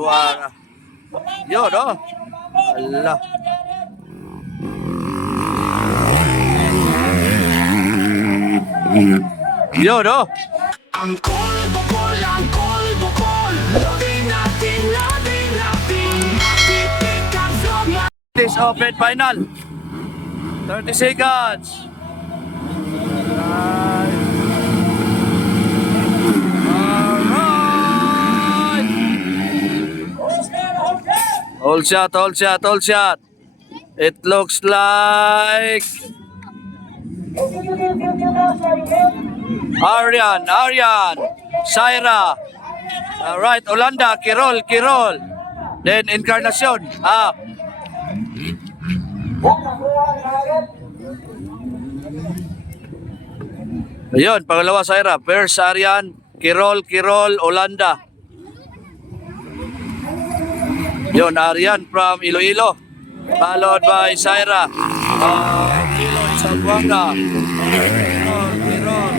Tuwara. Yun, oh. Ala. Yun, oh. Angkol, bukol. Loading natin. Titikan from This open final. 30 seconds. Alright. All shot. It looks like Aryan, Syra. Alright, Olanda, Kirol. Then Encarnacion. Ayun, pangalawa Syra. First Aryan, Kirol, Olanda. Yun, Aryan from Iloilo. Followed by Syra. Iloilo, Zamboanga. Kirol.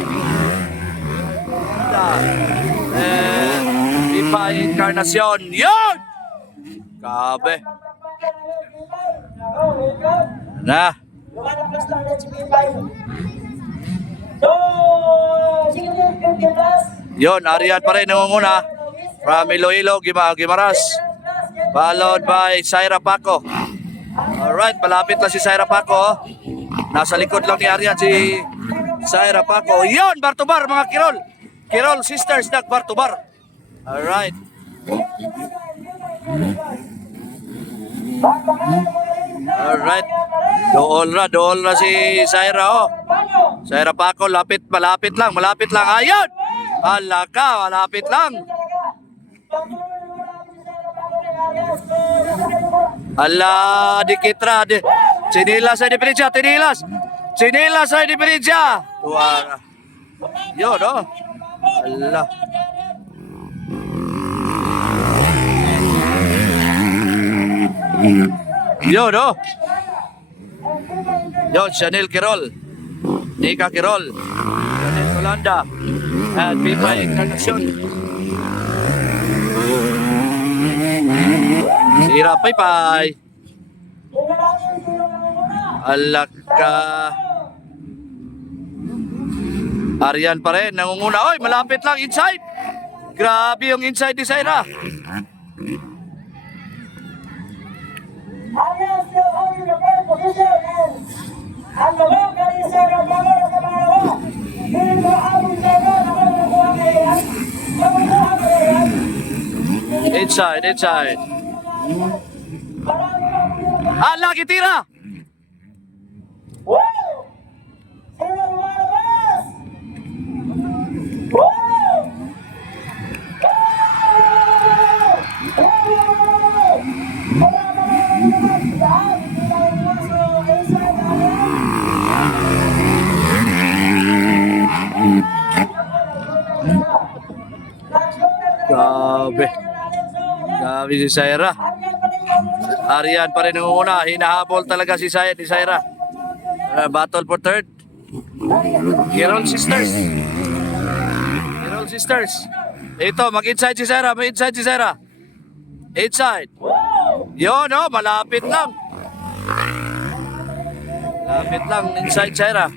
Olanda. Pipa Encarnacion. Yun! Kabe. Na. Yon, Aryan pa rin nangunguna from Iloilo, Guimaras. Followed by Syra Paco. Alright, malapit lang si Syra Paco. Nasa likod lang ni Aryan si Syra Paco. Yon, bar-to-bar mga Kirol sisters nag bar-to-bar. Alright. Alright. Dool na si Syra, oh. Syra Paco, malapit lang. Ayun! Hala ka, malapit lang. Ala, dikitra. Sinilas ay di Pinidya. Tuwara. Yun, oh. Ala. Yun, oh. Yun, Chanel Kirol. Nika Kirol. Chanel Olanda. At Pipa Encarnacion. Sira Paypay. Alaka. Aryan pa rin, nangunguna. Oy, malapit lang inside. Grabe yung inside ni Syra. Aryan still holding the first position and the local is Syra Paco sa pangalawa. Dito Abong Syra naman nakuha ngayon. Inside. Lagi tira. Wow! Sino lumalabas? Wow! Grabe si Syra. Aryan pa rin nangunguna. Hinahabol talaga si Syra. Battle for third. Kirol sisters. Ito, mag-inside si Syra. Inside. Yun, oh, malapit lang. Inside Syra.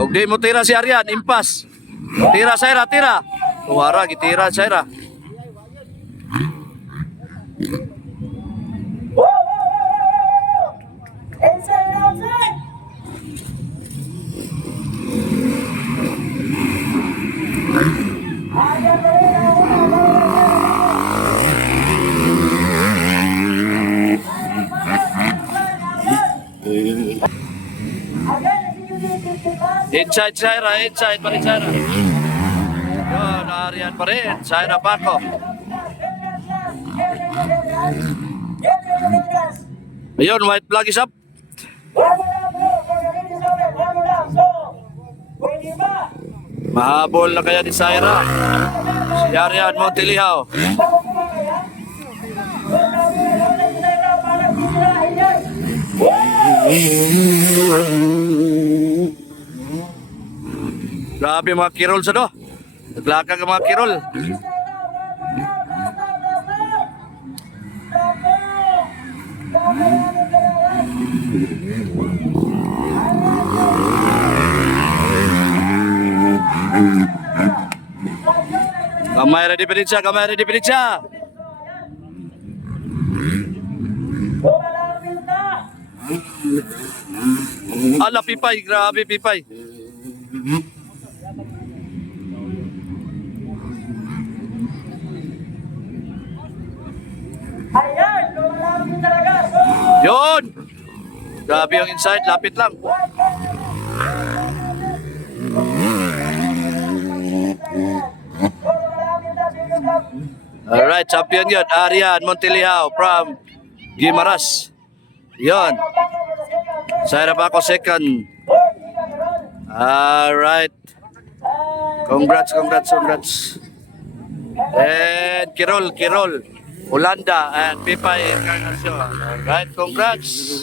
Og di mo tira si Aryan, impas. Tira Syra. Tuwara, gitira Syra. Inside, outside! Inside Syra, pa rin Syra. Yun, Aryan pa rin. Syra Paco. Ayun, white flag is up. Mahabol na kaya ni Syra. Si Aryan Montiliao. Grabe mga kirol sa do. Naglakag ang mga kirol. Gamay ready pinitsa, gamay ready pinitsa. Ala pipay, grabe pipay. Ayan, lumalapit talaga. So, Yun. Grabe yung inside, lapit lang. Alright, champion yun. Arian Montiliao from Guimaras. Yun. Saira pa ako second. Alright. Congrats, congrats, congrats. And Kirol, Kirol. Ulanda and Pipay Encarnacion. Alright, congrats.